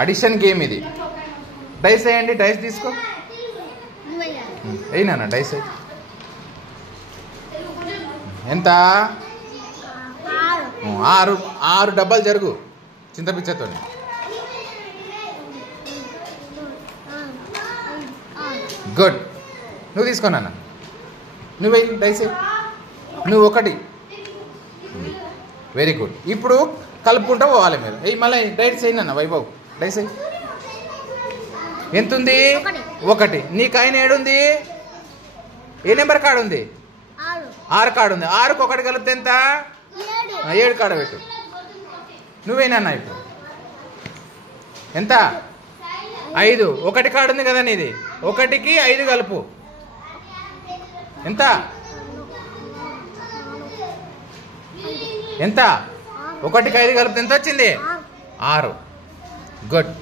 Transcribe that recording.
Addition game ఇది. Dice వేయండి. Dice తీసుకో. అయినా డైస్ ఎంత? 6 డబ్బాలు జరుగు చింతపిచ్చతో. గుడ్. నువ్వు తీసుకో నాన్న. నువ్వు వెయ్యి డైస్. నువ్వు 1. Very good. ఇప్పుడు కలుపుకుంటూ పోవాలి మీరు. మళ్ళీ డైట్స్ అయ్యి నాన్న. వైభవ్ డైస్ అయ్యి. ఎంత ఉంది? 1. నీ కాయిన్ ఏడుంది? ఏ నెంబర్ కార్డు ఉంది? 6 కార్డు ఉంది. 6కు 1 కలిపితే ఎంత? 7 కాడ పెట్టు. నువ్వేనా ఇప్పుడు ఎంత? 5. 1 కార్డు ఉంది కదా నీది. 1కి 5 కలుపు. ఎంత? ఎంత? 1కి 5 కలిపితే ఎంత వచ్చింది? 6. గుడ్.